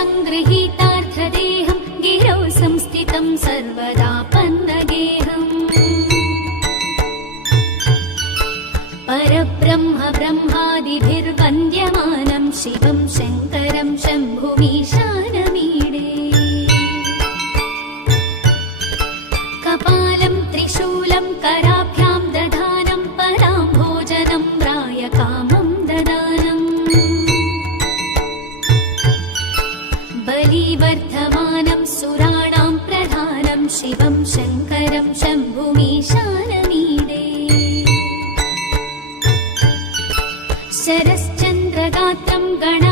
संगृहीतार्थदेहं गिरौ संस्थितं सर्वदा पन्नगेहम् परब्रह्म ब्रह्मादिभिर्वन्द्यमानं शिवं शङ्करं शम्भुमीशानमीडे कपालं त्रिशूलं कराभ्यां दधानं पराम्भोजनं रायकामं ददानम् बलिवर्धमानं सुराणां प्रधानं शिवं शङ्करं शम्भुमीशानमीडे शरश्चन्द्रगात्रं गण